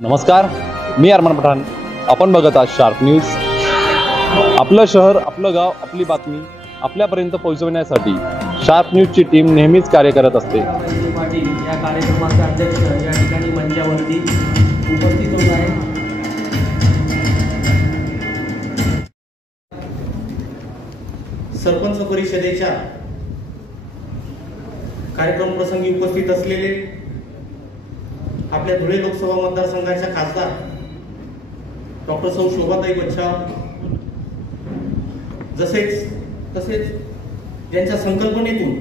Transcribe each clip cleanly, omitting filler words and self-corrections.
नमस्कार, मी अरमान पठाण. आपण बघत आहात शार्प न्यूज. आपलं शहर, आपलं गाव, आपली बातमी आपल्यापर्यंत पोहोचवण्यासाठी शार्प न्यूजची टीम नेहमीच कार्य करत असते. पाटील या कार्यक्रमाचे अध्यक्ष या ठिकाणी मंचावरती उपस्थित होत आहेत. सरपंच परिषदेच्या कार्यक्रम प्रसंगी उपस्थित असलेले आपल्या धुळे लोकसभा मतदारसंघाच्या खासदार डॉक्टर सौ शोभाताई बच्छाव, तसेच ज्यांच्या संकल्पनेतून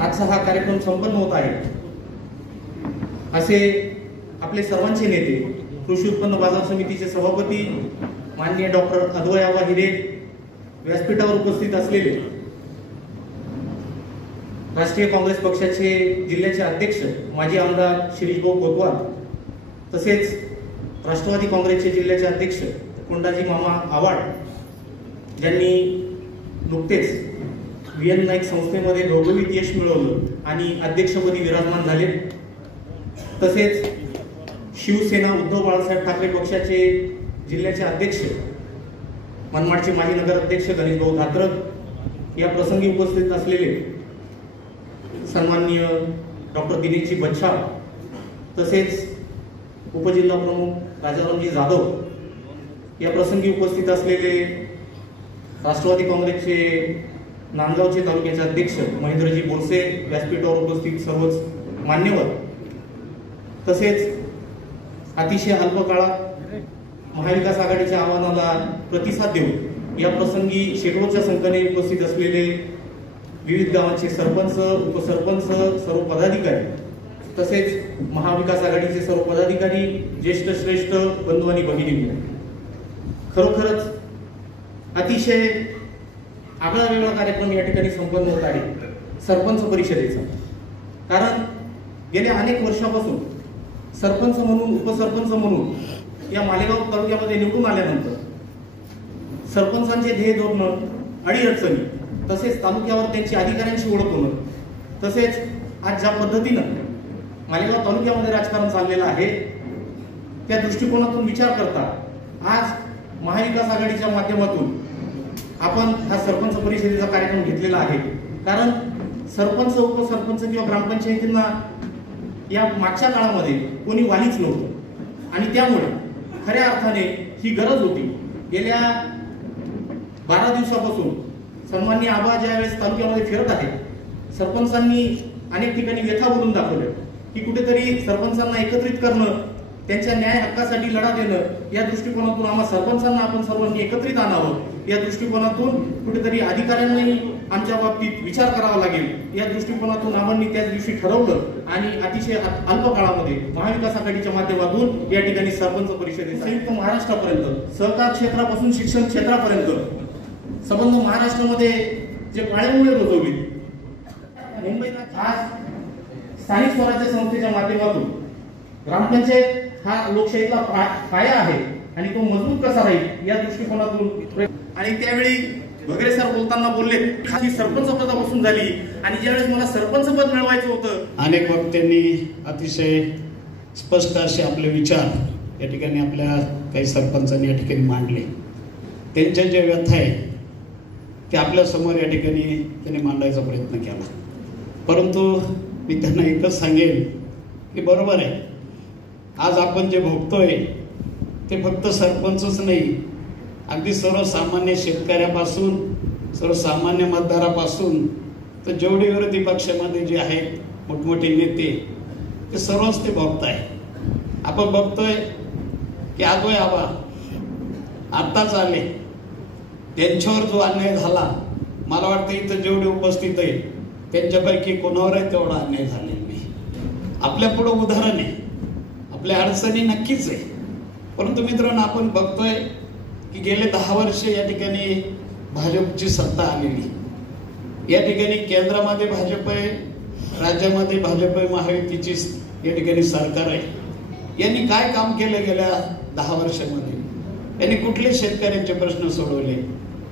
आजचा हा कार्यक्रम संपन्न होत आहे असे आपले सर्वांचे नेते, कृषी उत्पन्न बाजार समितीचे सभापती माननीय डॉक्टर अद्वैयाबा हिरे, व्यासपीठावर उपस्थित असलेले राष्ट्रीय काँग्रेस पक्षाचे जिल्ह्याचे अध्यक्ष माजी आमदार शिरीष भाऊ कोतवाल, तसेच राष्ट्रवादी काँग्रेसचे जिल्ह्याचे अध्यक्ष कोंडाजी मामा आवाड, ज्यांनी नुकतेच VN नाईक संस्थेमध्ये घवघवीत यश मिळवलं आणि अध्यक्षपदी विराजमान झाले. तसेच शिवसेना उद्धव बाळासाहेब ठाकरे पक्षाचे जिल्ह्याचे अध्यक्ष मनमाडचे माजी नगराध्यक्ष गणेश भाऊ धात्रक, या प्रसंगी उपस्थित असलेले सन्माननीय डॉक्टर दिनेशजी बच्छाव, तसेच उपजिल्हा प्रमुख राजारामजी जाधव, या प्रसंगी उपस्थित असलेले राष्ट्रवादी काँग्रेसचे नांदगावचे तालुक्याचे अध्यक्ष महेंद्रजी बोरसे, व्यासपीठावर उपस्थित सर्वच मान्यवर, तसेच अतिशय अल्प काळात महाविकास आघाडीच्या आव्हानाला प्रतिसाद देऊन या प्रसंगी शेकडोच्या संख्येने उपस्थित असलेले विविध गावांचे सरपंच, उपसरपंच, सर्व पदाधिकारी, तसेच महाविकास आघाडीचे सर्व पदाधिकारी, ज्येष्ठ श्रेष्ठ बंधू आणि भगिनी, खरोखरच अतिशय आगळा वेगळा कार्यक्रम या ठिकाणी संपन्न होत आहे सरपंच परिषदेचा. कारण गेल्या अनेक वर्षापासून सरपंच म्हणून, उपसरपंच म्हणून या मालेगाव तालुक्यामध्ये निवडून आल्यानंतर सरपंचांचे ध्येय धोरण, अडीअडचणी, तसेच तालुक्यावर त्यांची अधिकाऱ्यांशी ओळख होणं, तसेच आज ज्या पद्धतीनं मालेगाव तालुक्यामध्ये राजकारण चाललेलं आहे त्या दृष्टिकोनातून विचार करता आज महाविकास आघाडीच्या माध्यमातून आपण हा सरपंच परिषदेचा कार्यक्रम घेतलेला आहे. कारण सरपंच, उपसरपंच किंवा ग्रामपंचायतींना या मागच्या काळामध्ये कोणी वालीच नव्हतं आणि त्यामुळे खऱ्या अर्थाने ही गरज होती. गेल्या 12 दिवसापासून सन्माननीय आबा ज्यावेळेस तालुक्यामध्ये फिरत आहे, सरपंचांनी अनेक ठिकाणी व्यथा बोलून दाखवल्या की कुठेतरी सरपंचांना एकत्रित करणं, त्यांच्या न्याय हक्कासाठी लढा देणं, या दृष्टिकोनातून आम्हा सरपंचांना आपण सर्वांनी एकत्रित आणावं, या दृष्टिकोनातून कुठेतरी अधिकाऱ्यांनी आमच्या बाबतीत विचार करावा लागेल, या दृष्टिकोनातून आम्ही त्याच दिवशी ठरवलं आणि अतिशय अल्प काळामध्ये महाविकास आघाडीच्या माध्यमातून या ठिकाणी सरपंच परिषदेचा संयुक्त महाराष्ट्रापर्यंत, सहकार क्षेत्रापासून शिक्षण क्षेत्रापर्यंत संबंध महाराष्ट्रामध्ये जे पाळेमुळे रुजवली, मुंबईत आज स्थानिक स्वराज्य संस्थेच्या माध्यमातून ग्रामपंचायत हा लोकशाहीचा पाया आहे आणि तो मजबूत कसा राहील या दृष्टिकोनातून. आणि त्यावेळी भगरे सर बोलताना बोलले की सरपंच पदापासून झाली आणि ज्यावेळेस मला सरपंच पद मिळवायचं होतं, अनेक वक्त्यांनी अतिशय स्पष्ट असे आपले विचार या ठिकाणी आपल्या काही सरपंचांनी या ठिकाणी मांडले. त्यांच्या जे व्यथा आहे ते आपल्या समोर या ठिकाणी त्यांनी मांडायचा प्रयत्न केला. परंतु मी त्यांना एकच सांगेन की बरोबर आहे, आज आपण जे भोगतोय ते फक्त सरपंचच नाही, अगदी सर्वसामान्य शेतकऱ्यापासून, सर्वसामान्य मतदारापासून तर जेवढे विरोधी पक्षामध्ये जे आहेत मोठमोठे नेते ते सर्वच ते भोगताय. आपण बघतोय की अद्वै आबा आत्ताच आले, त्यांच्यावर जो अन्याय झाला, मला वाटतं इथं जेवढे उपस्थित आहे त्यांच्यापैकी कोणावरही तेवढा अन्याय झालेला नाही. आपल्या पुढे उदाहरण आहे, आपल्या अडचणी नक्कीच आहे. परंतु मित्रांनो, आपण बघतोय की गेले 10 वर्ष या ठिकाणी भाजपची सत्ता आलेली, या ठिकाणी केंद्रामध्ये भाजप आहे, राज्यामध्ये भाजप आहे, महायुतीची या ठिकाणी सरकार आहे. यांनी काय काम केलं गेल्या 10 वर्षामध्ये? यांनी कुठले शेतकऱ्यांचे प्रश्न सोडवले?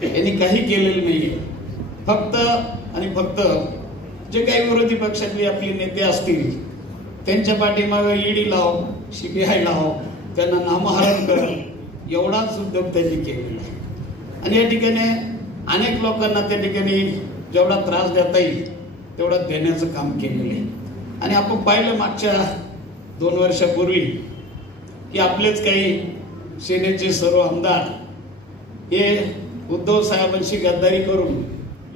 यांनी काही केलेलं नाहीये. फक्त आणि फक्त जे काही विरोधी पक्षातले आपले नेते असतील त्यांच्या पाठीमागे ईडी लाव, CBI लाव, त्यांना नामहारण कर, एवढाच उद्योग त्यांनी केलेला आहे. आणि या ठिकाणी अनेक लोकांना त्या ठिकाणी जेवढा त्रास देता येईल तेवढा देण्याचं काम केलेलं आहे. आणि आपण पाहिलं मागच्या 2 वर्षापूर्वी की आपलेच काही सेनेचे सर्व आमदार हे उद्धव साहेबांशी गद्दारी करून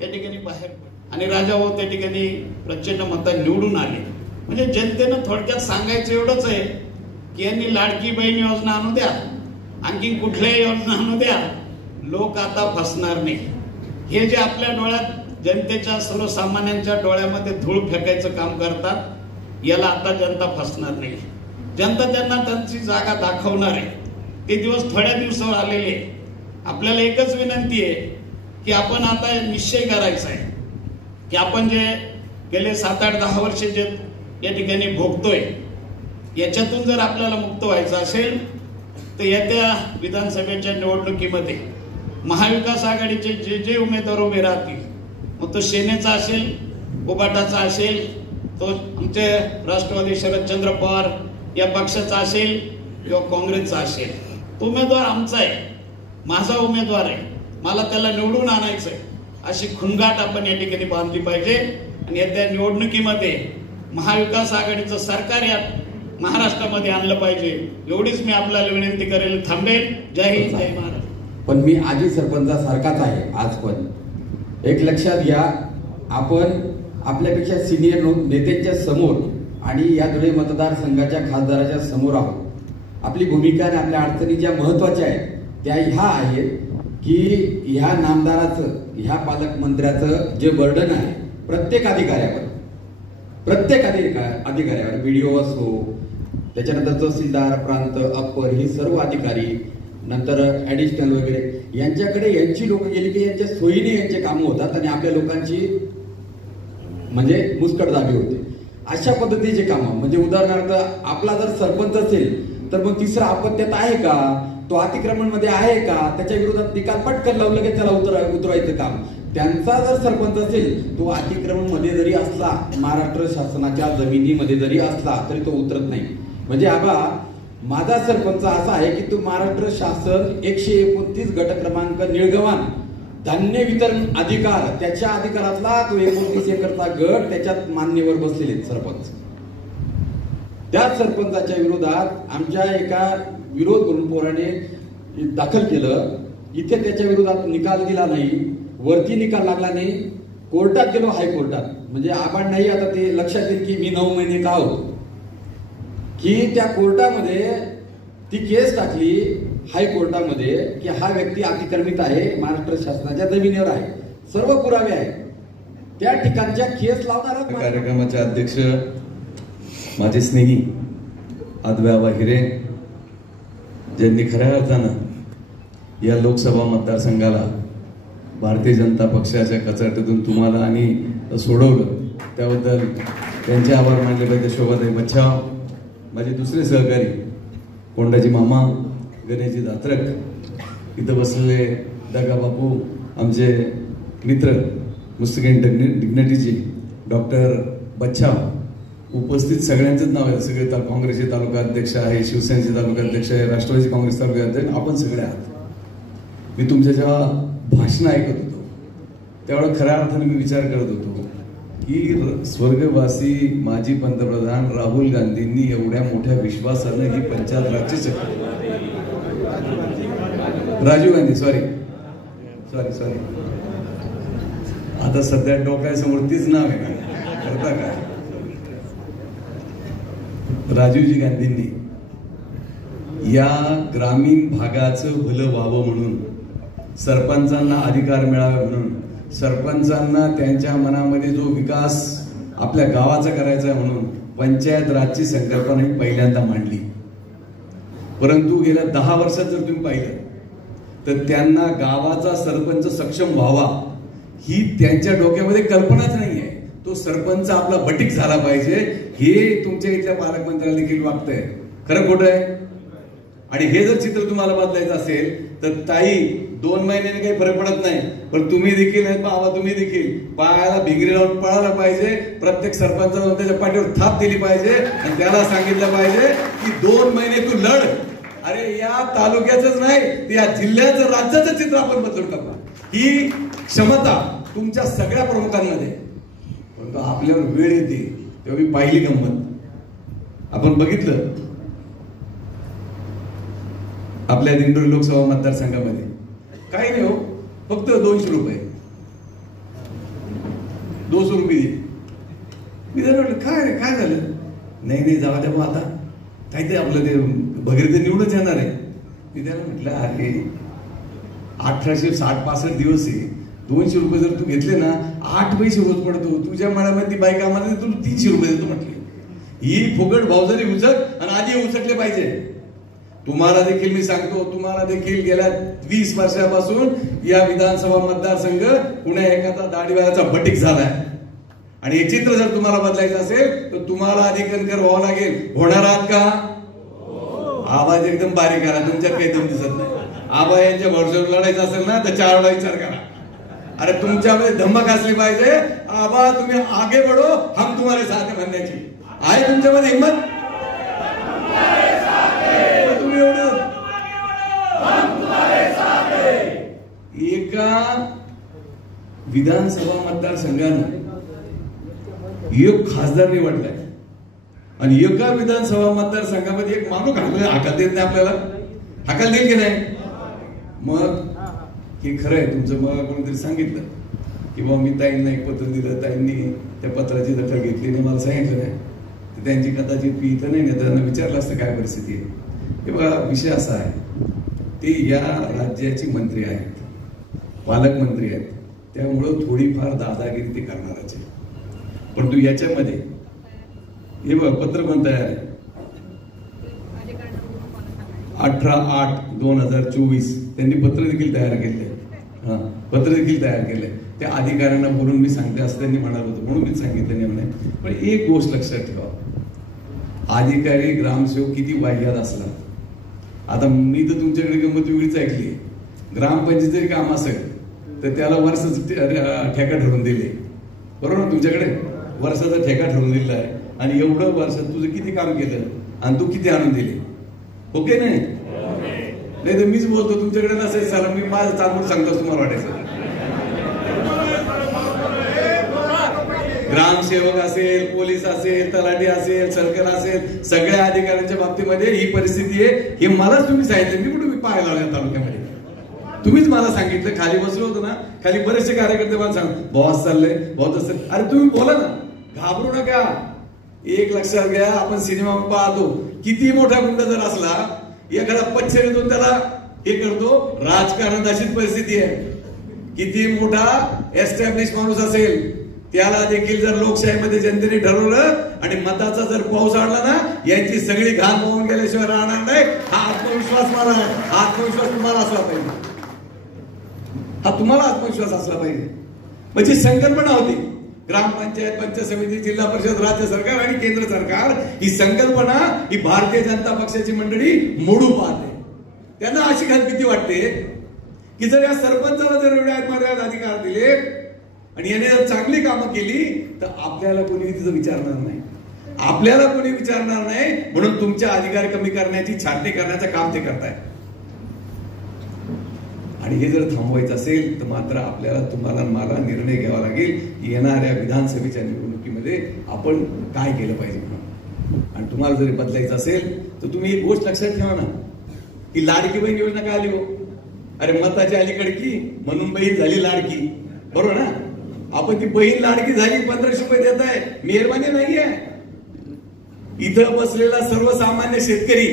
या ठिकाणी बाहेर आणि राजाभाऊ त्या ठिकाणी प्रचंड मतात निवडून आले. म्हणजे जनतेनं थोडक्यात सांगायचं एवढंच आहे की यांनी लाडकी बहीण योजना आणू द्या, आणखी कुठल्याही योजना आणू द्या, लोक आता फसणार नाही. हे जे आपल्या डोळ्यात जनतेच्या सर्वसामान्यांच्या डोळ्यामध्ये धूळ फेकायचं काम करतात, याला आता जनता फसणार नाही. जनता त्यांना त्यांची जागा दाखवणार आहे. ते दिवस थोड्या दिवसावर आलेले. आपल्याला एकच विनंती आहे की आपण आता निश्चय करायचा आहे की आपण जे गेले 7, 8, 10 वर्ष जे या ठिकाणी भोगतोय, याच्यातून जर आपल्याला मुक्त व्हायचं असेल तर येत्या विधानसभेच्या निवडणुकीमध्ये महाविकास आघाडीचे जे जे उमेदवार उभे राहतील, मग तो सेनेचा असेल, उबाटाचा असेल, तो आमचे राष्ट्रवादी शरदचंद्र पवार या पक्षाचा असेल किंवा काँग्रेसचा असेल, तो उमेदवार आमचा आहे, माझा उमेदवार आहे, मला त्याला निवडून आणायचं आहे, अशी खुणगाट आपण या ठिकाणी बांधली पाहिजे. आणि येत्या निवडणुकीमध्ये महाविकास आघाडीचं सरकार या महाराष्ट्रामध्ये आणलं पाहिजे, एवढीच मी आपल्याला विनंती करेल. थांबेल. जय हिंद, जय महाराष्ट्र. पण मी आजी सरपंचासारखाच आहे आज पण. एक लक्षात घ्या, आपण आपल्यापेक्षा सिनियर नेत्यांच्या समोर आणि या धुळे मतदारसंघाच्या खासदाराच्या समोर आहोत. आपली भूमिका आणि आपल्या अडचणी ज्या महत्वाच्या आहेत त्या ह्या आहेत की ह्या नामदाराचं, ह्या पालकमंत्र्याचं जे बर्डन आहे प्रत्येक अधिकाऱ्यावर, BDO असो, त्याच्यानंतर तहसीलदार, प्रांत, अप्पर, ही सर्व अधिकारी, नंतर ऍडिशनल वगैरे, यांच्याकडे यांची लोक गेली की यांच्या सोयीने यांचे कामं होतात आणि आपल्या लोकांची म्हणजे मुस्कटदाबी होते. अशा पद्धतीचे कामं म्हणजे उदाहरणार्थ आपला जर सरपंच असेल तर मग तिसरा अपत्यात आहे का, तो अतिक्रमण मध्ये आहे का, त्याच्या विरोधात निकाल पटकन लावलं की त्याला उतरवायचं काम. त्यांचा जर सरपंच असेल तो अतिक्रमण मध्ये जरी असला, महाराष्ट्र शासनाच्या जमिनीमध्ये जरी असला तरी तो उतरत नाही. म्हणजे आबा माझा सरपंच असा आहे की तो महाराष्ट्र शासन 129 गट क्रमांक निळगवान धान्य वितरण अधिकार, त्याच्या अधिकारातला तो 29 एकरचा गट, त्याच्यात मान्यवर बसलेले सरपंच. त्या सरपंचाच्या विरोधात आमच्या एका विरोध करून पोराने दाखल केलं. इथे त्याच्या विरोधात निकाल दिला नाही, वरती निकाल लागला नाही, कोर्टात गेलो, हायकोर्टात. म्हणजे आपण नाही आता ते लक्षात येईल की मी 9 महिने का आहोत की त्या कोर्टामध्ये ती केस टाकली हायकोर्टामध्ये की हा व्यक्ती अतिक्रमित आहे, महाराष्ट्र शासनाच्या जमिनीवर आहे, सर्व पुरावे आहेत. त्या ठिकाणच्या केस लावणार. कार्यक्रमाचे अध्यक्ष माझे स्नेही आदव्याबा हिरे, ज्यांनी खऱ्या अर्थानं या लोकसभा मतदारसंघाला भारतीय जनता पक्षाच्या कचाट्यातून तुम्हाला आणि सोडवलं, त्याबद्दल त्यांचे आभार मानले पाहिजे. शोभाताई बच्छाव, माझे दुसरे सहकारी कोंडाजी मामा, गणेशजी दात्रक, इथं बसलेले दगा बापू, आमचे मित्र मुस्लिम डिग्निटीजी डॉक्टर बच्छाव, उपस्थित सगळ्यांचंच नाव आहे. सगळे काँग्रेसचे तालुका अध्यक्ष आहे, शिवसेनेचे तालुका अध्यक्ष आहे, राष्ट्रवादी काँग्रेस तालुका अध्यक्ष, आपण सगळे आहात. मी तुमच्या जेव्हा भाषण ऐकत होतो त्यावेळेला खऱ्या अर्थाने मी विचार करत होतो की स्वर्गवासी माजी पंतप्रधान राहुल गांधींनी एवढ्या मोठ्या विश्वासानं ही पंचायत राज्य राजीव गांधी सॉरी आता सध्या डोक्यासमोर तीच नाव आहे करता काय, राजीवजी गांधींनी या ग्रामीण भागाचं भलं व्हावं म्हणून, सरपंचांना अधिकार मिळावे म्हणून, सरपंचांना त्यांच्या मनामध्ये जो विकास आपल्या गावाचा करायचा आहे म्हणून पंचायत राजची संकल्पना पहिल्यांदा मांडली. परंतु गेल्या 10 वर्षात जर तुम्ही पाहिलं तर त्यांना गावाचा सरपंच सक्षम व्हावा ही त्यांच्या डोक्यामध्ये कल्पनाच नाहीये. तो सरपंच आपला बटीक झाला पाहिजे हे तुमच्या इथल्या पालकमंत्र्यांना देखील वाटतंय. खरं खोटं आहे? आणि हे जर चित्र तुम्हाला बदलायचं असेल तर ताई 2 महिन्याने काही फरक पडत नाही, पण तुम्ही देखील आहेत बाबा, तुम्ही देखील पायाला भिंगरी लावून पळायला पाहिजे. प्रत्येक सरपंचानं त्याच्या पाठीवर थाप दिली पाहिजे आणि त्याला सांगितलं पाहिजे की 2 महिने तू लढ. अरे या तालुक्याचंच नाही, या जिल्ह्याचं, राज्याचं चित्र आपण बदलून टाकू. ही क्षमता तुमच्या सगळ्या प्रमुखांमध्ये. परंतु आपल्यावर वेळ येते तेव्हा मी पाहिली गंमत. आपण बघितलं आपल्या दिंडोरी लोकसभा मतदारसंघामध्ये काही नाही हो, फक्त 200 रुपये 200 रुपये दिले. मी जर म्हटलं काय झालं, नाही जावा द्या आता काहीतरी आपलं ते भगीरथ निवडूनच येणार आहे. मी त्याला म्हटलं अरे 1860-65 दिवस आहे, 200 रुपये जर तू घेतले ना 8 पैसे रोज पडतो. तुझ्या मळ्यामध्ये ती बाईक आम्हाला तू 300 रुपये देतो म्हटले. ही फुकट भावजरी उचक आणि आधी उचकले पाहिजे. तुम्हाला देखील मी सांगतो, तुम्हाला देखील गेल्या 20 वर्षापासून या विधानसभा मतदारसंघ पुण्या एखादा दाढीवाल्याचा बटीक झालाय आणि हे चित्र जर तुम्हाला बदलायचं असेल तर तुम्हाला आधी कणकर व्हावं लागेल. होणार आहात का? आवाज एकदम बारीक करा, तुमच्यात काही दम दिसत नाही. आबा यांच्या भरवशावर लढायचं असेल ना तर 4 वेळा विचार करा. अरे तुमच्यामध्ये धमक असली पाहिजे. आबा तुम्ही आगे बढो, हम तुम्हारे साथ है म्हणण्याची आहे तुमच्यामध्ये हिंमत? तुम्ही एवढं एका विधानसभा मतदारसंघानं एक खासदार निवडलाय आणि एका विधानसभा मतदारसंघामध्ये एक माणूस हाकल देत नाही आपल्याला. हाकल देईल की नाही? मग हे खरं आहे तुमचं. मला कोणीतरी सांगितलं की बाबा मी ताईंना एक पत्र दिलं, ताईंनी त्या पत्राची दखल घेतली नाही, मला सांगितलं नाही. तर त्यांची कदाचित फी इथं नाही, त्यांना विचारलं असतं काय परिस्थिती आहे. हे बघा विषय असा आहे, ते या राज्याची मंत्री आहेत, पालकमंत्री आहेत, त्यामुळं थोडीफार दादागिरी ते करणारच आहे. परंतु याच्यामध्ये हे बघ पत्र पण तयार आहे 18/8/2024 त्यांनी पत्र देखील तयार केले. पत्र देखील तयार केले. त्या अधिकाऱ्यांना बोलून मी सांगते असं त्यांनी म्हणाल होतं, म्हणून मी सांगितलं नाही म्हणे. पण एक गोष्ट लक्षात ठेवा, अधिकारी ग्रामसेवक किती वाह्यात असला. आता मी तर तुमच्याकडे गंमत वेगळीच ऐकली, ग्रामपंचायत जरी काम असेल तर त्याला वर्षाचा ठेका ठरवून दिले, बरोबर ना? तुमच्याकडे वर्षाचा ठेका ठरवून दिलेला आहे आणि एवढं वर्षात तुझं किती काम केलं आणि तू किती आणून दिले. ओके नाही? नाही तर मीच बोलतो तुमच्याकडे नसेल सर, मी माझं चांगलं सांगतो तुम्हाला वाटायचं. ग्रामसेवक असेल, पोलीस असेल, तलाठी असेल, सर्कल असेल, सगळ्या अधिकाऱ्यांच्या बाबतीमध्ये ही परिस्थिती आहे. हे मलाच तुम्ही सांगितलं, मी कुठे पाहायला लागल्या तालुक्यामध्ये. तुम्हीच मला सांगितलं, खाली बसलो होतो ना, खाली बरेचसे कार्यकर्ते मला सांग बॉस चालले बॉस असेल. अरे तुम्ही बोला ना, घाबरू नका. एक लक्षात घ्या, आपण सिनेमा पाहतो, किती मोठा गुंड जर असला, एखादा पच्छेरी देऊन त्याला हे करतो. राजकारणात अशीच परिस्थिती आहे. किती मोठा एस्टॅब्लिश माणूस असेल त्याला देखील जर लोकशाहीमध्ये जनतेने ठरवलं आणि मताचा जर पाऊस आणला ना, यांची सगळी घाण वाहून गेल्याशिवाय राहणार नाही. हा आत्मविश्वास मला आहे. हा आत्मविश्वास तुम्हाला असला पाहिजे. हा तुम्हाला आत्मविश्वास असला पाहिजे. म्हणजे संकल्पना होती ग्रामपंचायत, पंचायत समिती, जिल्हा परिषद, राज्य सरकार आणि केंद्र सरकार. ही संकल्पना ही भारतीय जनता पक्षाची मंडळी मोडू पाहते. त्यांना अशी भीती वाटते की जर या सरपंचाला जर एवढे अधिकार दिले आणि याने जर चांगली कामं केली तर आपल्याला कोणी तिथं विचारणार नाही, आपल्याला कोणी विचारणार नाही. म्हणून तुमच्या अधिकार कमी करण्याची, छाटणी करण्याचं काम ते करताय. आणि हे जर थांबवायचं असेल तर मात्र आपल्याला, तुम्हाला, मला निर्णय घ्यावा लागेल की येणाऱ्या विधानसभेच्या निवडणुकीमध्ये आपण काय केलं पाहिजे म्हणून. आणि तुम्हाला जर बदलायचं असेल तर तुम्ही एक गोष्ट लक्षात ठेवा ना, की लाडकी बहीण योजना काय आली हो? अरे मताची अलीकडकी म्हणून बहीण झाली लाडकी, बरोबर ना? आपण ती बहीण लाडकी झाली, 1500 रुपये देत आहे, मेहरबानी नाहीये. इथं बसलेला सर्वसामान्य शेतकरी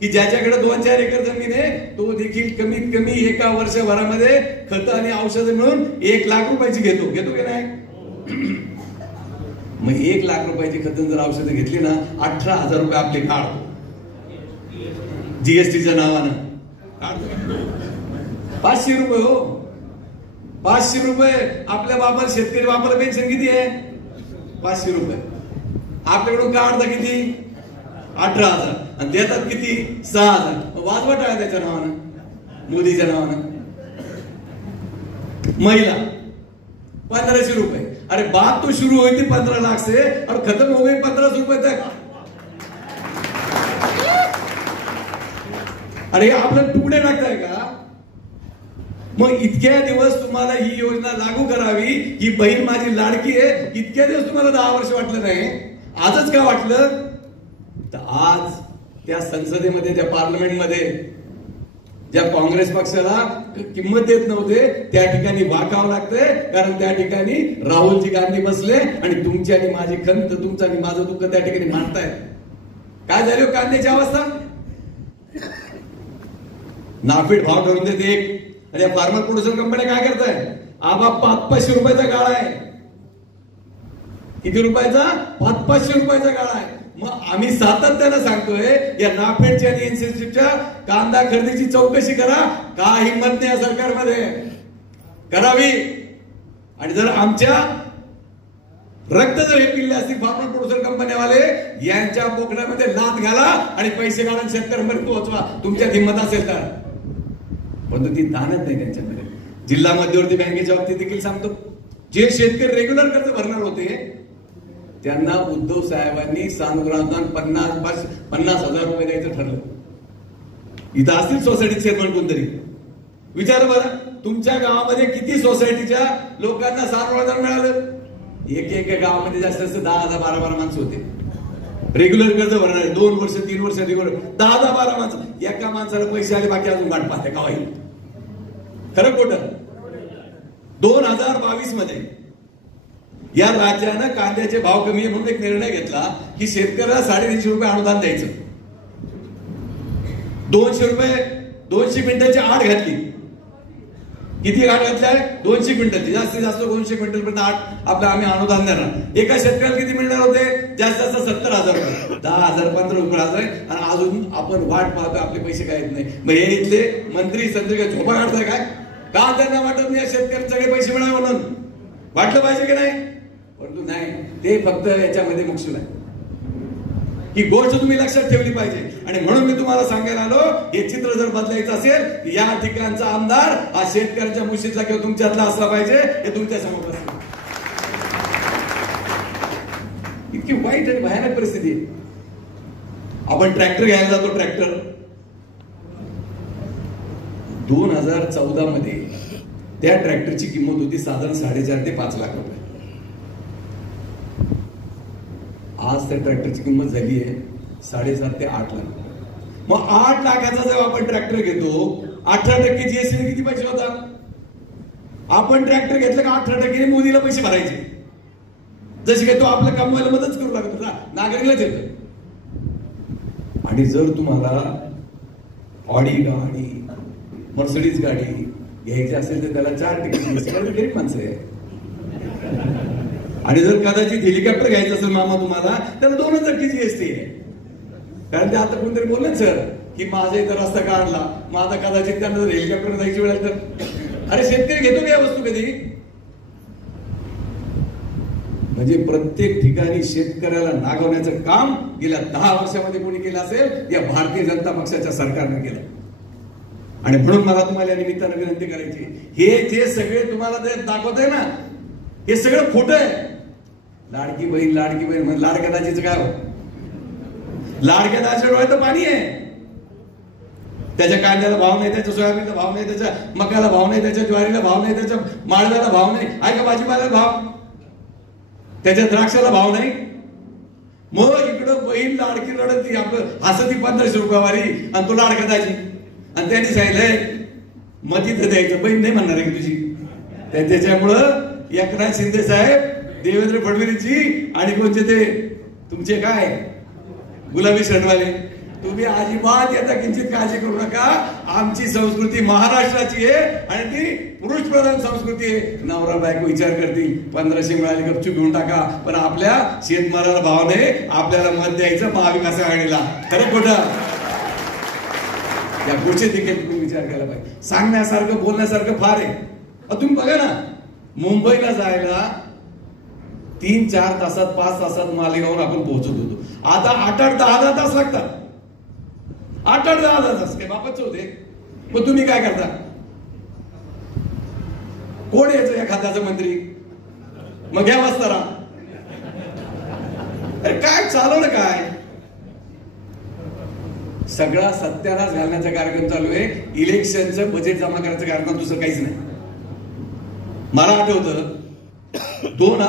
की ज्याच्याकडे 2-4 एकर जमीन आहे, तो देखील कमीत कमी एका वर्षभरामध्ये खत आणि औषधं मिळून 1 लाख रुपयाची घेतो की नाही? मग 1 लाख रुपयाची खत जर औषधं घेतली ना, 18,000 रुपये आपले काढतो जीएसटीच्या नावानं. 500 रुपये हो, 500 रुपये आपल्या बापाला, शेतकरी बापाला पेन्शन किती आहे? 500 रुपये. आपल्याकडून काढता किती? 18,000 आणि देतात किती? 6,000. वाजवट आहे त्याच्या नावानं, मोदीच्या नावानं. महिला 1500 रुपए। अरे बात तो शुरू हुई थी 15 लाख से और खत्म हो गई 1500 रुपए तक। अरे आपलं तुकडे टाकताय का? मग इतक्या दिवस तुम्हाला ही योजना लागू करावी, ही बहीण माझी लाडकी आहे, इतक्या दिवस तुम्हाला 10 वर्ष वाटलं नाही, आजच का वाटलं? तर आज त्या संसदेमध्ये, त्या पार्लमेंटमध्ये ज्या काँग्रेस पक्षाला किंमत देत नव्हते त्या ठिकाणी वाकावं लागतंय, कारण त्या ठिकाणी राहुलजी गांधी बसले आणि तुमची आणि माझी खंत, तुमचं आणि माझं दुःख त्या ठिकाणी मांडतायत. काय झाली हो कांद्याची अवस्था? नाफेड भाव ठरवून देते एक, आणि या फार्मर प्रोड्युसर कंपन्या काय करताय? आबा 500 रुपयाचा गाळा आहे. किती रुपयाचा? 500 रुपयाचा गाळा आहे. मग आम्ही सातत्यानं सांगतोय या नाफेडची आणि एनसीसीच्या कांदा खरेदीची चौकशी करा. का हिंमत नाही या सरकारमध्ये? करावी. आणि जर आमच्या रक्त जर हे पिल्ले असतील फार्मर प्रोड्युसर कंपन्यावाले, यांच्या बोकड्यामध्ये लात घाला आणि पैसे काढून शेतकऱ्यांपर्यंत पोहोचवा, तुमच्यात हिंमत असेल तर. परंतु ती दानत नाही त्यांच्याकडे. जिल्हा मध्यवर्ती बँकेच्या बाबतीत देखील सांगतो, जे शेतकरी रेग्युलर कर्ज भरणार होते त्यांना उद्धव साहेबांनी सानुग्रहातून 50,000 रुपये द्यायचं ठरलं. इथं असतील सोसायटी चेअरमन कोणतरी? विचार बरं, तुमच्या गावामध्ये किती सोसायटीच्या लोकांना सानुग्रहातून मिळालं? एक गावामध्ये जास्त जास्त 10,000 12 माणसं होते रेग्युलर कर्ज भरणारे. 2 वर्ष 3 वर्ष 10 12 माणसं. एका माणसाला पैसे आले, बाकी अजून वाट पाहते का? खरं खोटं? 2022 मध्ये या राज्यानं कांद्याचे भाव कमी आहे म्हणून एक निर्णय घेतला की शेतकऱ्याला 350 रुपये अनुदान द्यायचं. 200 रुपये 200 क्विंटलची आठ घातली. किती आठ घातल्या? 200 क्विंटलची. जास्तीत जास्त 200 क्विंटल पर्यंत आठ आपलं आम्ही अनुदान देणार. एका शेतकऱ्याला किती मिळणार होते? जास्तीत जास्त 70,000 रुपये. 10,000 15,000 आणि अजून आपण वाट पाहतो, आपले पैसे काय येत नाही. मग हे इथले मंत्री संत्री काय झोपा काढताय काय? का त्यांना वाटत नाही शेतकऱ्यांना सगळे पैसे मिळावे म्हणून? वाटलं पाहिजे की नाही? परंतु नाही, ते फक्त याच्यामध्ये मुक्षूल आहे. ही गोष्ट तुम्ही लक्षात ठेवली पाहिजे. आणि म्हणून मी तुम्हाला सांगायला आलो, हे चित्र जर बदलायचं असेल या ठिकाणचा आमदार हा शेतकऱ्यांच्या मुशीतला किंवा तुमच्यातला असला पाहिजे. हे तुमच्या समोर असतं. इतकी वाईट आणि भयानक परिस्थिती आहे. आपण ट्रॅक्टर घ्यायला जातो. ट्रॅक्टर 2014 मध्ये त्या ट्रॅक्टरची किंमत होती साधारण 4.5 ते 5 लाख रुपये. आज त्या ट्रॅक्टरची किंमत झाली आहे 7.5 ते 8 लाख. मग 8 लाखाचा जेव्हा आपण ट्रॅक्टर घेतो, 18% जीएसटी किती पैसे होतात? आपण ट्रॅक्टर घेतलं का 18% मोदीला पैसे भरायचे. जसे काही तो आपलं कमवायला मदत करू लागतो ना, नागरिकलाच येतो. आणि जर तुम्हाला ऑडी गाडी, मर्सिडीज गाडी घ्यायची असेल तर त्याला 4% गरीब माणसं आहे. आणि जर कदाचित हेलिकॉप्टर घ्यायचं असेल मामा तुम्हाला, त्याला 2% जीएसटी आहे. कारण ते आता कोणतरी बोलले सर की माझा इथं रस्ता काढला, मग आता कदाचित त्यांना जर हेलिकॉप्टर जायची वेळ तर, अरे शेतकरी घेतो का या वस्तू कधी? म्हणजे प्रत्येक ठिकाणी शेतकऱ्याला नागवण्याचं काम गेल्या 10 वर्षामध्ये कोणी केलं असेल? या भारतीय जनता पक्षाच्या सरकारने केलं. आणि म्हणून मला तुम्हाला या निमित्तानं विनंती करायची, हे जे सगळे तुम्हाला ते दाखवत आहे ना, हे सगळं खोटं आहे. लाडकी बहीण म्हणजे लाडक्या दाजीचं काय हो? लाडक्या दाजीच्या डोळ्यात तर पाणी आहे. त्याच्या कांद्याला भाव नाही, त्याच्या सोयाबीनला भाव नाही, त्याच्या मकाला भाव नाही, त्याच्या ज्वारीला भाव नाही, त्याच्या माळव्याला भाव नाही, आहे का भाजीपाल्याला भाव? त्याच्या द्राक्षाला भाव नाही. मग इकडं बहीण लाडकी लढत आपलं हसती 1500 रुपये वारी आणि तो लाडक्या दाजी. आणि त्यांनी सांगितलंय मती तर द्यायचं, बहीण नाही म्हणणार आहे तुझी. त्याच्यामुळं एकनाथ शिंदे साहेब, देवेंद्र फडणवीसजी आणि कोणते ते तुमचे काय गुलाबी शर्टवाले, तुम्ही अजिबात याचा किंचित काळजी करू नका. आमची संस्कृती महाराष्ट्राची आहे आणि ती पुरुष प्रधान संस्कृती आहे. नवरा बायको विचार करतील, 1500 मिळाली गपचूप घेऊन टाका, पण आपल्या शेतमालाला भाव नाही, आपल्याला मत द्यायचं महाविकास आघाडीला. खरं खोटं? या गोष्टी देखील तुम्ही विचार केला पाहिजे. सांगण्यासारखं बोलण्यासारखं फार आहे. तुम्ही बघा ना, मुंबईला जायला 3-4 तासात 5 तासात मालेगाववर आपण पोहोचत होतो. आता 8-10 तास लागतात. 8-10 तास काय बापच होते. मग तुम्ही काय करता? कोण यायचं या खात्याचा मंत्री? मग घ्या वाजता राहा. अरे काय चालवलं काय? सगळा सत्यानाश घालण्याचा कार्यक्रम चालू आहे. इलेक्शनचं बजेट जमा करायचं कार्यक्रम, दुसरं काहीच नाही. मला आठवतं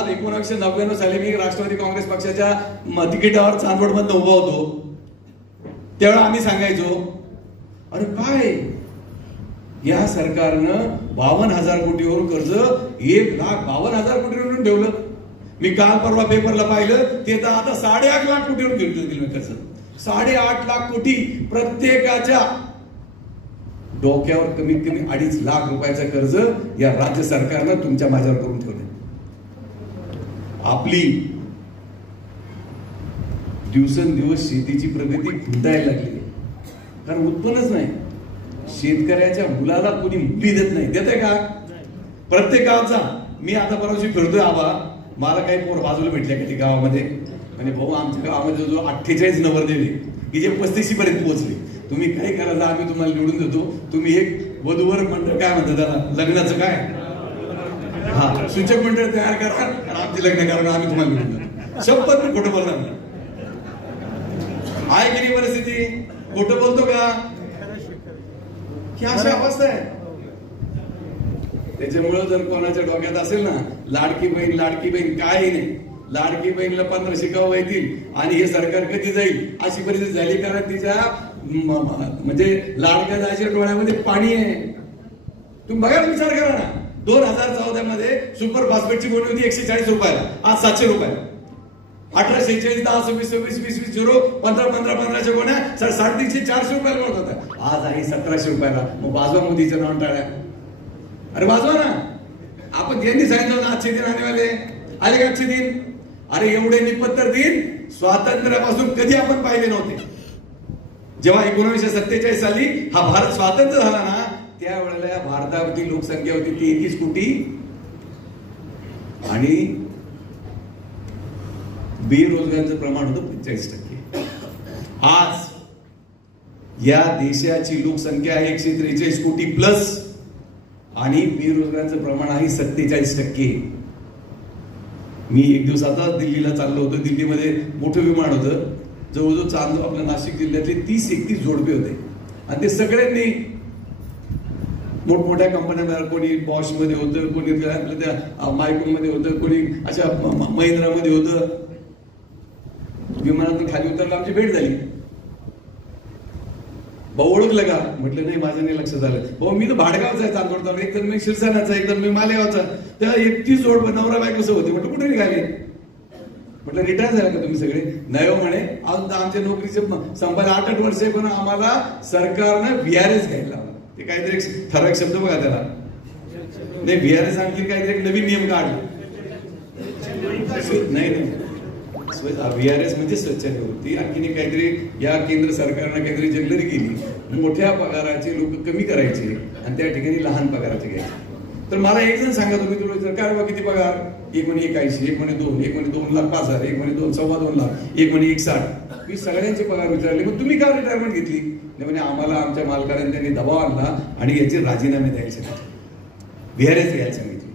1999 साली मी राष्ट्रवादी काँग्रेस पक्षाच्या तिकिटावर चांदवडमधनं उभा होतो. त्यावेळेला आम्ही सांगायचो, अरे काय या सरकारनं 52,000 कोटीवरून कर्ज 1,52,000 कोटीवरून ठेवलं. मी काल परवा पेपरला पाहिलं, ते तर आता 8.5 लाख कोटीवरून घेऊन कर्ज. 8.5 लाख कोटी प्रत्येकाच्या डोक्यावर कमीत कमी 2.5 लाख रुपयाचं कर्ज या राज्य सरकारनं तुमच्या माझ्यावर करून ठेवलं. आपली दिवसेंदिवस शेतीची प्रगती खुंटायला लागली, कारण उत्पन्नच नाही. शेतकऱ्याच्या मुलाला कोणी मुली देत नाही. देते का? प्रत्येक गावचा. मी आता परवाशी फिरतोय आबा, मला काही पोर बाजूला भेटले का गावामध्ये, म्हणजे भाऊ आमच्या गावामध्ये जो 48 नवरदेव की जे 35 पर्यंत पोहोचले. तुम्ही काय करायचं, आम्ही तुम्हाला निवडून देतो. तुम्ही एक वधूवर मंडळ, काय म्हणतात त्याला, लग्नाचं काय, हा सूचक मंडळ तयार करा आणि आमचे लग्न करा, आम्ही तुम्हाला निवडून देतो. शपथ मी खोटं बोलणार नाही. आहे की नाही परिस्थिती? खोटं बोलतो का? की अशी अवस्था आहे. त्याच्यामुळं जर कोणाच्या डोक्यात असेल ना, लाडकी बहीण काही नाही, लाडकी बहीणला 1500 शिकावं येतील आणि हे सरकार कधी जाईल अशी परिस्थिती झाली. कारण तिच्या म्हणजे लाडक्या जायच्या डोळ्यामध्ये पाणी आहे. तुम्ही बघा, विचार करा ना. 2014 मध्ये सुपर फॉस्फेटची गोणी होती 140 रुपयाला, आज 700 रुपयाला. 1846 10 26 26 20 20 0 15 15 15च्या गोण्या 350 400 रुपयाला मिळत होत्या. आज आहे 1700 रुपयाला. मग वाजवा मोदीचं नाव टाळ्या. अरे वाजवा ना. आपण यांनी सांगितलं ना आजचे दिन आणेवाले, आले का आजचे दिन? अरे एवढे निपत्तर दिन स्वातंत्र्यापासून कधी आपण पाहिले नव्हते. जेव्हा 1947 साली हा भारत स्वातंत्र्य झाला ना, त्यावेळेला या भारतावरती लोकसंख्या होती 33 कोटी आणि बेरोजगारांचं प्रमाण होतं 45%. आज या देशाची लोकसंख्या आहे 143 कोटी प्लस आणि बेरोजगारांचं प्रमाण आहे 47%. मी एक दिवस आता दिल्लीला चाललो होतो. दिल्लीमध्ये मोठं विमान होतं, जवळजवळ आपल्या नाशिक जिल्ह्यातले 30-31 जोडपे होते आणि ते सगळ्यांनी मोठमोठ्या कंपन्यांमध्ये, कोणी बॉश मध्ये होतं, कोणी आपल्या त्या मायक्रो मध्ये होतं, कोणी अशा महिंद्रामध्ये होतं. विमानातून खाली उतरलं, आमची भेट झाली. भाऊ ओळखलं का? म्हटलं नाही, माझं नाही लक्षात आलं. भाऊ मी तर भाडगावचा आहे, चांदवडचा. एकदम मी शिरसाण्याचा, एकदम मी मालेगावचा. त्या 31 जोड नवरा बायको कसं होते. म्हटलं कुठे निघाले? म्हटलं रिटायर झाला का तुम्ही सगळे? नाही हो म्हणे, आज आमच्या नोकरीचे संपायला 8-8 वर्ष आहे, पण आम्हाला सरकारनं VRS घ्यायला लावलं. ते काहीतरी ठराविक शब्द बघा त्याला. नाही VRS आणखी काहीतरी एक नवीन नियम काढला. नाही VRS म्हणजे स्वच्छता होती. आणखी काहीतरी या केंद्र सरकारनं काहीतरी जंगलरी केली. मोठ्या पगाराचे लोक कमी करायचे आणि त्या ठिकाणी लहान पगाराचे घ्यायचे. तर मला एक जण सांगा, तुम्ही तुला काय बाबा किती पगार? एक म्हणे 81, एक म्हणे 2, एक म्हणे 2,05,000, एक म्हणे 2,2 लाख, एक म्हणे 1,60. मी सगळ्यांचे पगार विचारले, मग तुम्ही काय रिटायरमेंट घेतली? नाही म्हणे आम्हाला आमच्या मालकाने त्यांनी दबाव आणला आणि याचे राजीनामे द्यायचे, VRS घ्यायला सांगितले.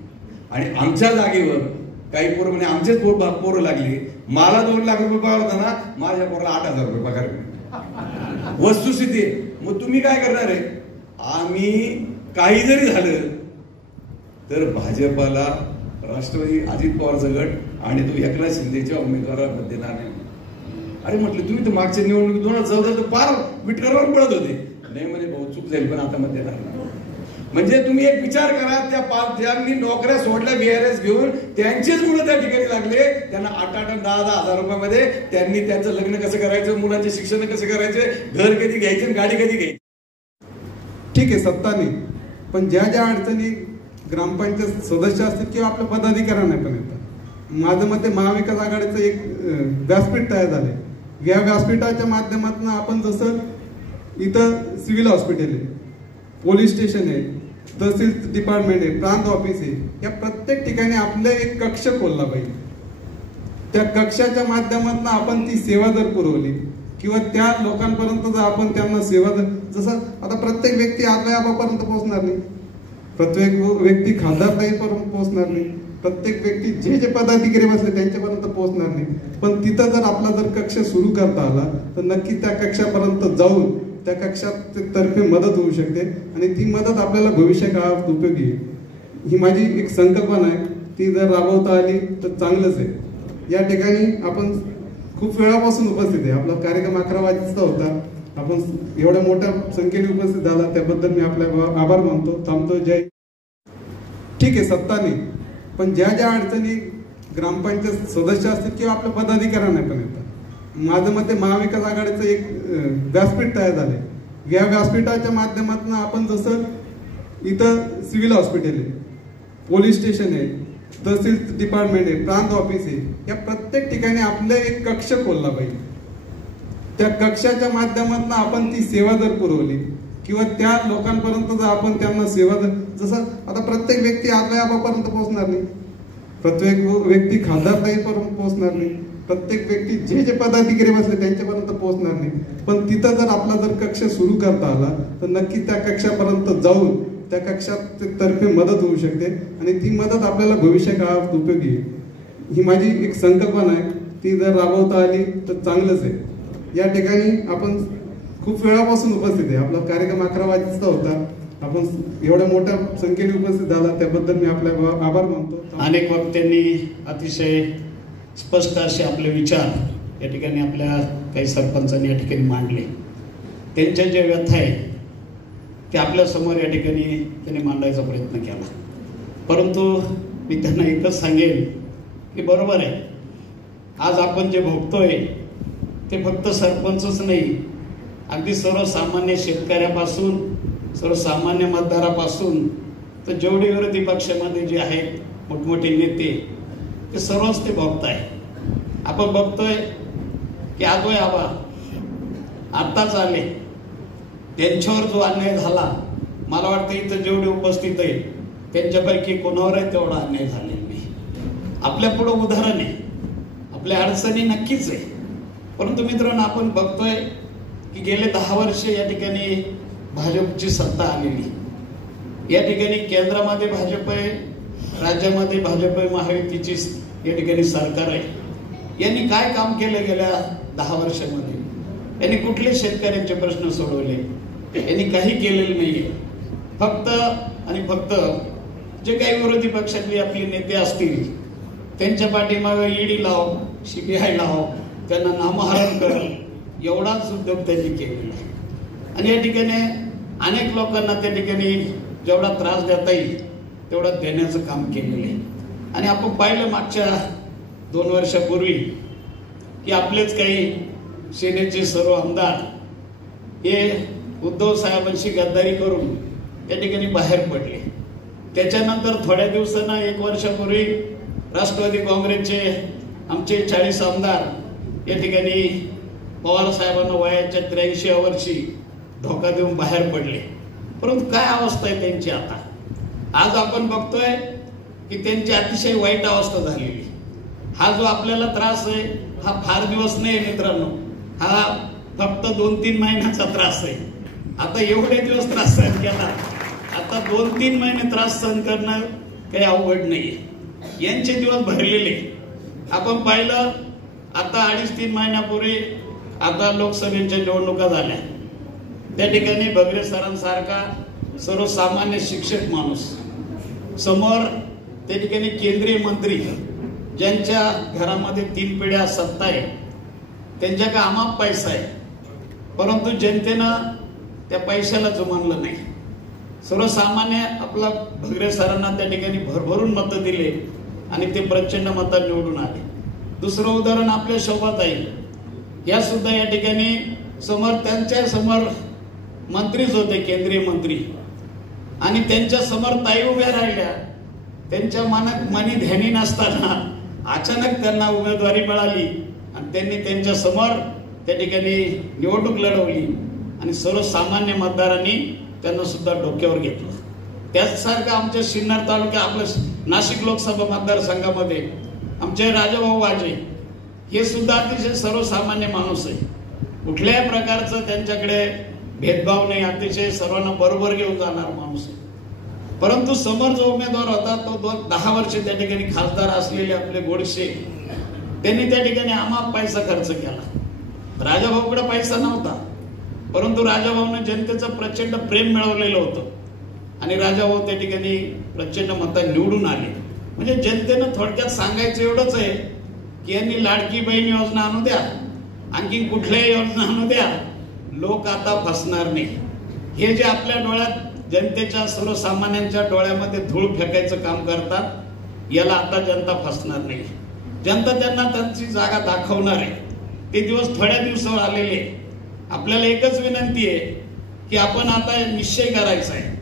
आणि आमच्या जागेवर काही पोरं म्हणजे आमचेच पोरं लागले. मला 2 लाख रुपये पगार होता ना, माझ्या पोराला 8,000 रुपये पगार. वस्तुस्थिती. मग तुम्ही काय करणार आहे? आम्ही काही जरी झालं तर भाजपाला, राष्ट्रवादी अजित पवारचा गट आणि तो एकनाथ शिंदेच्या उमेदवाराला मत देणार नाही. अरे म्हटलं तुम्ही तर मागच्या निवडणूक 2014 तर फार विटकरवर पडत होते. नाही म्हणे भाऊ चूक जाईल, पण आता मत देणार नाही. म्हणजे तुम्ही एक विचार करा, त्या 5 ज्यांनी नोकऱ्या सोडल्या VRS घेऊन, त्यांचेच मुलं त्या ठिकाणी लागले. त्यांना 8-8, 10-10 हजार रुपयामध्ये त्यांनी त्यांचं लग्न कसं करायचं, मुलांचे शिक्षण कसे करायचे, घर कधी घ्यायचे, गाडी कधी घ्यायची. ठीक आहे, सत्ता नाही, पण ज्या ज्या अडचणी ग्रामपंचायत सदस्य असतील किंवा आपल्या पदाधिकाऱ्यांना पण येतात. माझं मते महाविकास आघाडीचं एक व्यासपीठ तयार झालंय. या व्यासपीठाच्या माध्यमातून आपण जसं इथं सिव्हिल हॉस्पिटल आहे, पोलीस स्टेशन आहे, तहसील डिपार्टमेंट आहे, प्रांत ऑफिस आहे, या प्रत्येक ठिकाणी आपलं एक कक्ष खोलला पाहिजे. त्या कक्षाच्या माध्यमातून आपण ती सेवा जर पुरवली किंवा त्या लोकांपर्यंत जर आपण त्यांना सेवा जसं आता प्रत्येक व्यक्ती आपल्या आबापर्यंत पोहोचणार नाही. प्रत्येक व्यक्ती खासदारताईपर्यंत पोहोचणार नाही, प्रत्येक व्यक्ती जे जे पदाधिकारी बसले त्यांच्यापर्यंत पोहोचणार नाही. पण तिथं जर आपला जर कक्ष सुरू करता आला तर नक्की त्या कक्षापर्यंत जाऊन त्या कक्षात तर्फे मदत होऊ शकते आणि ती मदत आपल्याला भविष्य काळात उपयोगी येईल. ही माझी एक संकल्पना आहे, ती जर राबवता आली तर चांगलंच आहे. या ठिकाणी आपण खूप वेळापासून उपस्थित आहे. आपला कार्यक्रम 11 वाजता होता. आपण एवढ्या मोठ्या संख्येने उपस्थित झाला त्याबद्दल मी आपल्या आभार मानतो. थांबतो. जय. ठीक आहे, सत्ता नाही, पण ज्या ज्या अडचणी ग्रामपंचायत सदस्य असतील किंवा आपल्या पदाधिकाऱ्यांना पण येतात. माझं मते महाविकास आघाडीचं एक व्यासपीठ तयार झालंय. या व्यासपीठाच्या माध्यमातून आपण जसं इथं सिव्हिल हॉस्पिटल आहे, पोलीस स्टेशन आहे, तहसील डिपार्टमेंट आहे, प्रांत ऑफिस आहे, या प्रत्येक ठिकाणी आपलं एक कक्ष खोलला पाहिजे. त्या कक्षाच्या माध्यमातून आपण ती सेवा जर पुरवली किंवा त्या लोकांपर्यंत जर आपण त्यांना सेवा जसं आता प्रत्येक व्यक्ती आबापर्यंत पोहोचणार नाही, प्रत्येक व्यक्ती खासदारताईपर्यंत पोहोचणार नाही, प्रत्येक व्यक्ती जे जे पदाधिकारी बसले त्यांच्यापर्यंत पोहोचणार नाही. पण तिथं जर आपला जर कक्ष सुरू करता आला तर नक्की त्या कक्षापर्यंत जाऊन त्या कक्षात तर्फे मदत होऊ शकते आणि ती मदत आपल्याला भविष्य काळात उपयोगी येईल. ही माझी एक संकल्पना आहे, ती जर राबवता आली तर चांगलंच आहे. या ठिकाणी आपण खूप वेळापासून उपस्थित आहे. आपला कार्यक्रम 11 वाजता होता. आपण एवढ्या मोठ्या संख्येने उपस्थित झाला त्याबद्दल मी आपल्या आभार मानतो. अनेक वक्त्यांनी अतिशय स्पष्ट असे आपले विचार या ठिकाणी आपल्या काही सरपंचांनी या ठिकाणी मांडले. त्यांच्या जे व्यथा आहे ते आपल्या समोर या ठिकाणी त्यांनी मांडायचा प्रयत्न केला. परंतु मी त्यांना एकच सांगेन की बरोबर आहे, आज आपण जे भोगतोय ते फक्त सरपंचच नाही, अगदी सर्वसामान्य शेतकऱ्यापासून सर्वसामान्य मतदारापासून तर जेवढे विरोधी पक्षामध्ये जे आहेत मोठमोठे नेते ते सर्वच ते भोगताय. आपण बघतोय की आजोय आबा आत्ताच आले, त्यांच्यावर जो अन्याय झाला, मला वाटतं इथं जेवढे उपस्थित आहे त्यांच्यापैकी कोणावर आहे तेवढा अन्याय झालेला नाही. आपल्या पुढं उदाहरण आहे, आपल्या अडचणी नक्कीच आहे. परंतु मित्रांनो, आपण बघतोय की गेले 10 वर्ष या ठिकाणी भाजपची सत्ता आलेली. या ठिकाणी केंद्रामध्ये भाजप आहे, राज्यामध्ये भाजप आहे, महायुतीची या ठिकाणी सरकार आहे. यांनी काय काम केलं गेल्या 10 वर्षामध्ये? यांनी कुठले शेतकऱ्यांचे प्रश्न सोडवले? यांनी काही केलेलं नाहीये. फक्त आणि फक्त जे काही विरोधी पक्षातले आपले नेते असतील त्यांच्या पाठीमागे ईडी लाव, CBI लाव, त्यांना नामहरण कर, एवढाच उद्योग त्यांनी केलेला आहे. आणि या ठिकाणी अनेक लोकांना त्या ठिकाणी जेवढा त्रास देता येईल तेवढा देण्याचं काम केलेलं आहे. आणि आपण पाहिलं मागच्या 2 वर्षापूर्वी की आपलेच काही सेनेचे सर्व आमदार हे उद्धव साहेबांशी गद्दारी करून त्या ठिकाणी बाहेर पडले. त्याच्यानंतर थोड्या दिवसांना 1 वर्षापूर्वी राष्ट्रवादी काँग्रेसचे आमचे 40 आमदार या ठिकाणी पवार साहेबांना वयाच्या 83व्या वर्षी धोका देऊन बाहेर पडले. परंतु काय अवस्था आहे त्यांची आता? आज आपण बघतोय की त्यांची अतिशय वाईट अवस्था झालेली. हा जो आपल्याला त्रास आहे हा फार दिवस नाही मित्रांनो, हा फक्त 2-3 महिन्याचा त्रास आहे. आता एवढे दिवस त्रास सहन केला, आता 2-3 महिने त्रास सहन करणं काही अवघड नाहीये. यांचे दिवस भरलेले. आपण पाहिलं आता 2.5-3 महिन्यापूर्वी आता लोकसभेच्या निवडणुका झाल्या. त्या ठिकाणी भगरे सरांसारखा सर्वसामान्य शिक्षक माणूस समोर, त्या ठिकाणी केंद्रीय मंत्री ज्यांच्या घरामध्ये 3 पिढ्या सत्ता आहे, त्यांच्याकडे अमाप पैसा आहे, परंतु जनतेनं त्या पैशाला जुमानलं नाही. सर्वसामान्य आपला भगरे सरांना त्या ठिकाणी भरभरून मतं दिले आणि ते प्रचंड मतात निवडून आले. दुसरं उदाहरण आपल्या शोभाताई, या सुद्धा या ठिकाणी समोर त्यांच्या समोर मंत्रीच होते, केंद्रीय मंत्री, आणि त्यांच्या समोर ताई उभ्या राहिल्या. त्यांच्या मनात मनी ध्यानी नसताना अचानक त्यांना उमेदवारी मिळाली आणि त्यांनी त्यांच्या समोर त्या ठिकाणी निवडणूक लढवली आणि सर्वसामान्य मतदारांनी त्यांना सुद्धा डोक्यावर घेतलं. त्याचसारखं आमच्या सिन्नर तालुक्या, आपल्या नाशिक लोकसभा मतदारसंघामध्ये आमचे राजाभाऊ वाजे हे सुद्धा अतिशय सर्वसामान्य माणूस आहे. कुठल्याही प्रकारचं त्यांच्याकडे भेदभाव नाही, अतिशय सर्वांना बरोबर घेऊन जाणार माणूस आहे. परंतु समोर जो उमेदवार होता तो 10 वर्ष त्या ठिकाणी खासदार असलेले आपले गोडसे, त्यांनी त्या ठिकाणी आम्हा पैसा खर्च केला. राजाभाऊकडे पैसा नव्हता, परंतु राजाभाऊने जनतेचं प्रचंड प्रेम मिळवलेलं होतं आणि राजाभाऊ त्या ठिकाणी प्रचंड मतांनी निवडून आले. म्हणजे जनतेनं थोडक्यात सांगायचं एवढंच आहे की यांनी लाडकी बहीण योजना आणू द्या, आणखी कुठल्याही योजना आणू द्या, लोक आता फसणार नाही. हे जे आपल्या डोळ्यात जनतेच्या सर्वसामान्यांच्या डोळ्यामध्ये धूळ फेकायचं काम करतात, याला आता जनता फसणार नाही. जनता त्यांना त्यांची जागा दाखवणार आहे. ते दिवस थोड्या दिवसावर आलेले. आपल्याला एकच विनंती आहे की आपण आता निश्चय करायचा आहे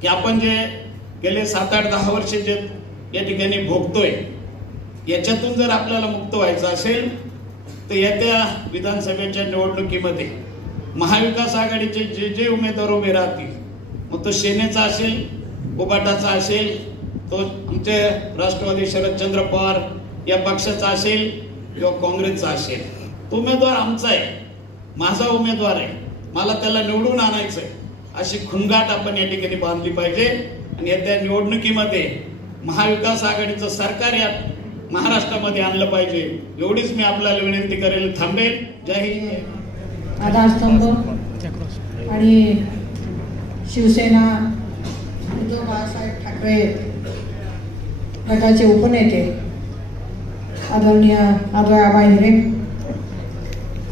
की आपण जे गेले 7, 8, 10 वर्ष जे या ठिकाणी भोगतोय, याच्यातून जर आपल्याला मुक्त व्हायचं असेल तर येत्या विधानसभेच्या निवडणुकीमध्ये महाविकास आघाडीचे जे जे उमेदवार उभे राहतील, मग तो सेनेचा असेल, उबाटाचा असेल, तो आमचे राष्ट्रवादी शरदचंद्र पवार या पक्षाचा असेल किंवा काँग्रेसचा असेल, तो उमेदवार आमचा आहे, माझा उमेदवार आहे, मला त्याला निवडून आणायचंय, अशी खुणगाट आपण या ठिकाणी बांधली पाहिजे. आणि येत्या निवडणुकीमध्ये महाविकास आघाडीचं सरकार या महाराष्ट्रामध्ये आणलं पाहिजे, एवढीच मी आपल्याला विनंती करेल. थांबेल. जय हिंद. आधारस्तंभ आणि शिवसेना उद्धव बाळासाहेब ठाकरे गटाचे उपनेते आदरणीय आबा हिरे,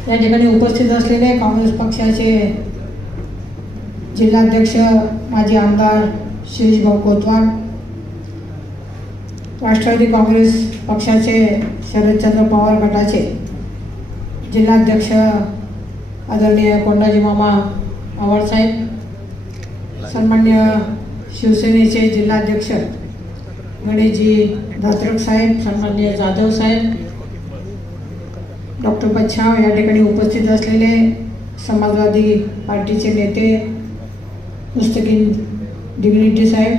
या ठिकाणी उपस्थित असलेले काँग्रेस पक्षाचे जिल्हाध्यक्ष माजी आमदार शिरीषभाऊ कोतवाल, राष्ट्रवादी काँग्रेस पक्षाचे शरदचंद्र पवार गटाचे जिल्हाध्यक्ष आदरणीय कोंडाजी मामा आव्हाडसाहेब, सन्मान्य शिवसेनेचे जिल्हाध्यक्ष गणेशजी धात्रक साहेब, सन्मान्य जाधव साहेब, डॉक्टर बच्छाव, या ठिकाणी उपस्थित असलेले समाजवादी पार्टीचे नेते मुस्तकीम डिग्निटी साहेब,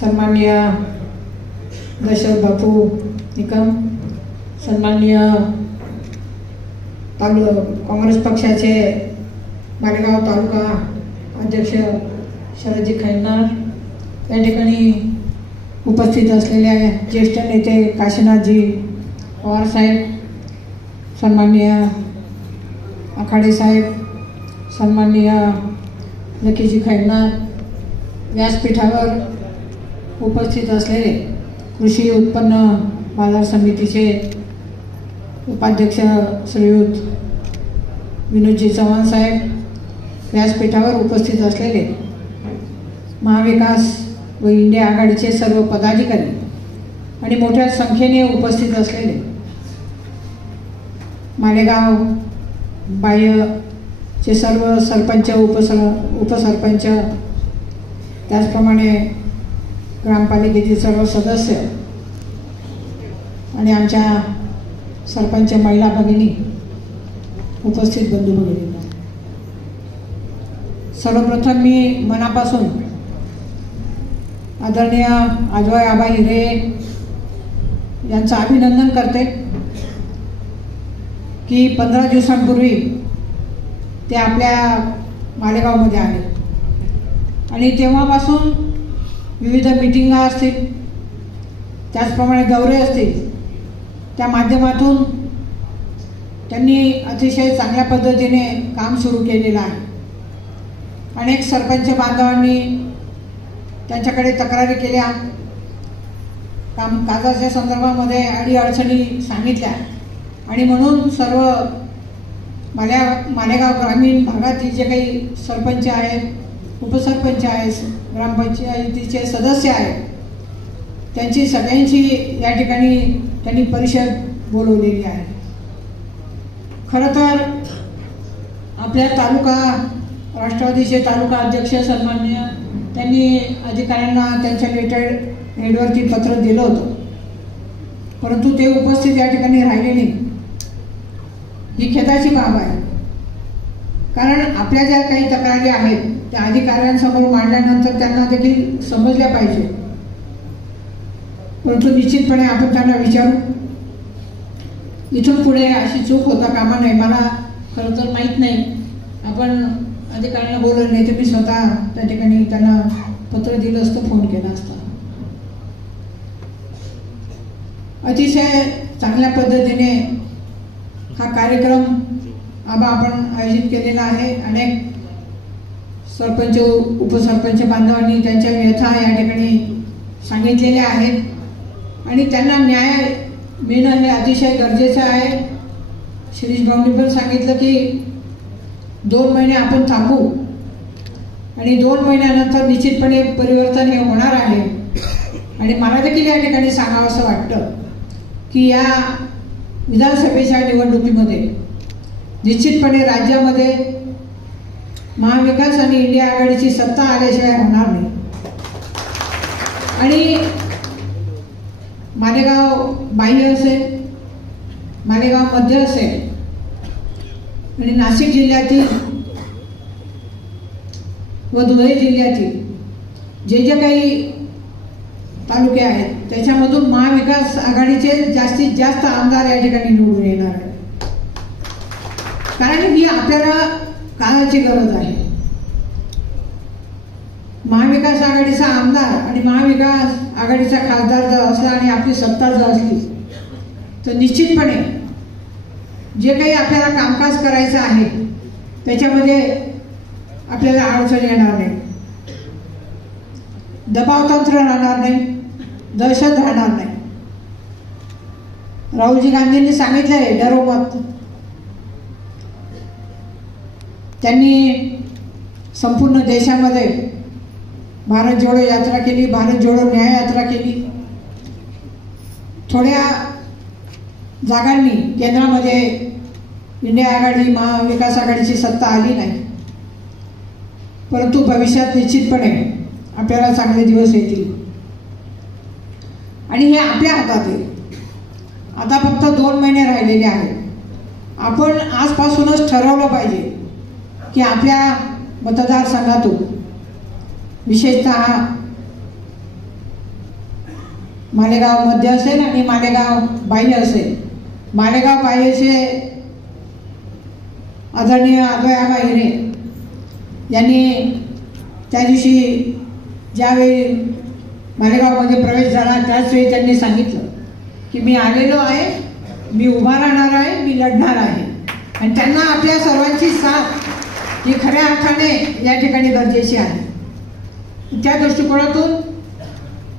सन्मान्य दशरथ बापू निकम, सन्मान्य काँग्रेस पक्षाचे मालेगाव तालुका अध्यक्ष शरदजी खैरनार, या ठिकाणी उपस्थित असलेल्या ज्येष्ठ नेते काशीनाथजी पवार साहेब, सन्माननीय आखाडे साहेब, सन्माननीय लकीजी खैरनार, व्यासपीठावर उपस्थित असलेले कृषी उत्पन्न बाजार समितीचे उपाध्यक्ष श्रीयुत विनोदजी चव्हाण साहेब, व्यासपीठावर उपस्थित असलेले महाविकास व इंडिया आघाडीचे सर्व पदाधिकारी आणि मोठ्या संख्येने उपस्थित असलेले मालेगाव बाह्यचे सर्व सरपंच, उपसरपंच, त्याचप्रमाणे ग्रामपालिकेतील सर्व सदस्य आणि आमच्या सरपंच महिला भगिनी, उपस्थित बंधू भगिनी, सर्वप्रथम मी मनापासून आदरणीय आबा हिरे यांचं अभिनंदन करते की 15 दिवसांपूर्वी ते आपल्या मालेगावमध्ये आले आणि तेव्हापासून विविध मिटिंगा असतील, त्याचप्रमाणे दौरे असतील, त्या माध्यमातून त्यांनी अतिशय चांगल्या पद्धतीने काम सुरू केलेलं आहे. अनेक सरपंच बांधवांनी त्यांच्याकडे तक्रारी केल्या, कामकाजाच्या संदर्भामध्ये अडीअडचणी सांगितल्या आणि म्हणून सर्व मालेगाव ग्रामीण भागातील जे काही सरपंच आहेत, उपसरपंच आहेत, ग्रामपंचायतीचे सदस्य आहेत, त्यांची सगळ्यांची या ठिकाणी त्यांनी परिषद बोलवलेली आहे. खरं तर आपल्या राष्ट्रवादीचे तालुका अध्यक्ष सन्माननीय त्यांनी अधिकाऱ्यांना त्यांच्या लेटर हेडवरती पत्र दिलं होतं, परंतु ते उपस्थित या ठिकाणी राहिले नाही. ही खेदाची बाब आहे, कारण आपल्या ज्या काही तक्रारी आहेत त्या अधिकाऱ्यांसमोर मांडल्यानंतर त्यांना देखील समजल्या पाहिजे. परंतु निश्चितपणे आपण त्यांना विचारू, इथून पुढे अशी चूक होता कामा नये. मला खरं तर माहीत नाही, आपण अधिकाऱ्यांना बोलवलं नाही तर मी स्वतः त्या ठिकाणी त्यांना पत्र दिलं असतं, फोन केला असता. अतिशय चांगल्या पद्धतीने हा कार्यक्रम आपण आयोजित केलेला आहे. अनेक सरपंच उपसरपंच बांधवांनी त्यांच्या व्यथा या ठिकाणी सांगितलेल्या आहेत आणि त्यांना न्याय मिळणं हे अतिशय गरजेचं आहे. शिरीष भाऊंनी पण सांगितलं की 2 महिने आपण थांबू आणि 2 महिन्यानंतर निश्चितपणे परिवर्तन हे होणार आहे. आणि मला देखील या ठिकाणी सांगावं असं वाटतं की या विधानसभेच्या निवडणुकीमध्ये निश्चितपणे राज्यामध्ये महाविकास आणि इंडिया आघाडीची सत्ता आल्याशिवाय होणार नाही. आणि मालेगाव बाह्य असेल, मालेगाव मध्य असेल आणि नाशिक जिल्ह्यातील व धुळे जिल्ह्यातील जे काही तालुके आहेत त्याच्यामधून महाविकास आघाडीचे जास्तीत जास्त आमदार या ठिकाणी निवडून येणार आहेत. कारण ही आपल्याला काळाची गरज आहे. महाविकास आघाडीचा आमदार आणि महाविकास आघाडीचा खासदार जर असला आणि आपली सत्ता जर असली तर निश्चितपणे जे काही आपल्याला कामकाज करायचं आहे त्याच्यामध्ये आपल्याला अडचण येणार नाही, दबावतंत्र राहणार नाही, दहशत राहणार नाही. राहुलजी गांधींनी सांगितलंय डरो मत. त्यांनी संपूर्ण देशामध्ये भारत जोडो यात्रा केली, भारत जोडो न्याय यात्रा केली. थोड्या जागांनी केंद्रामध्ये इंडिया आघाडी महाविकास आघाडीची सत्ता आली नाही, परंतु भविष्यात निश्चितपणे आपल्याला चांगले दिवस येतील आणि हे आपल्या हातात आहे. आता फक्त 2 महिने राहिलेले आहेत. आपण आजपासूनच ठरवलं पाहिजे की आपल्या मतदारसंघातून विशेषतः मालेगाव मध्य असेल आणि मालेगाव बाह्य असेल, मालेगाव बाह्यचे आदरणीय अद्वैयाबा हिरे यांनी त्या दिवशी ज्यावेळी मालेगावमध्ये प्रवेश झाला त्याचवेळी त्यांनी सांगितलं की मी आलेलो आहे, मी उभा राहणार आहे, मी लढणार आहे. आणि त्यांना आपल्या सर्वांची साथ ही खऱ्या अर्थाने या ठिकाणी गरजेची आहे. त्या दृष्टिकोनातून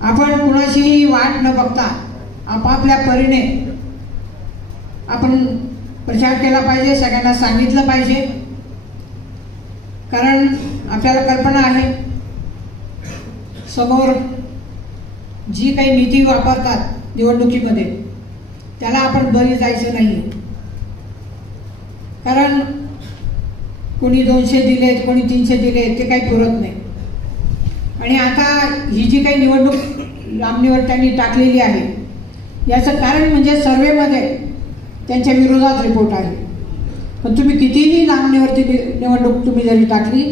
आपण कुणाशीही वाट न बघता आपापल्या परीने आपण प्रचार केला पाहिजे, सगळ्यांना सांगितलं पाहिजे. कारण आपल्याला कल्पना आहे समोर जी काही नीती वापरतात निवडणुकीमध्ये त्याला आपण बळी जायचं नाही. कारण कोणी 200 दिलेत, कोणी 300 दिलेत, ते काही पुरत नाही. आणि आता ही जी काही निवडणूक लांबणीवर त्यांनी टाकलेली आहे याचं कारण म्हणजे सर्वेमध्ये त्यांच्या विरोधात रिपोर्ट आहे. पण तुम्ही कितीही लांबणीवरती निवडणूक तुम्ही जरी टाकली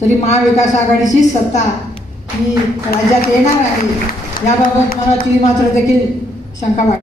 तरी महाविकास आघाडीची सत्ता ही राज्यात येणार आहे. याबाबत मला ती मात्र देखील शंका वाटते.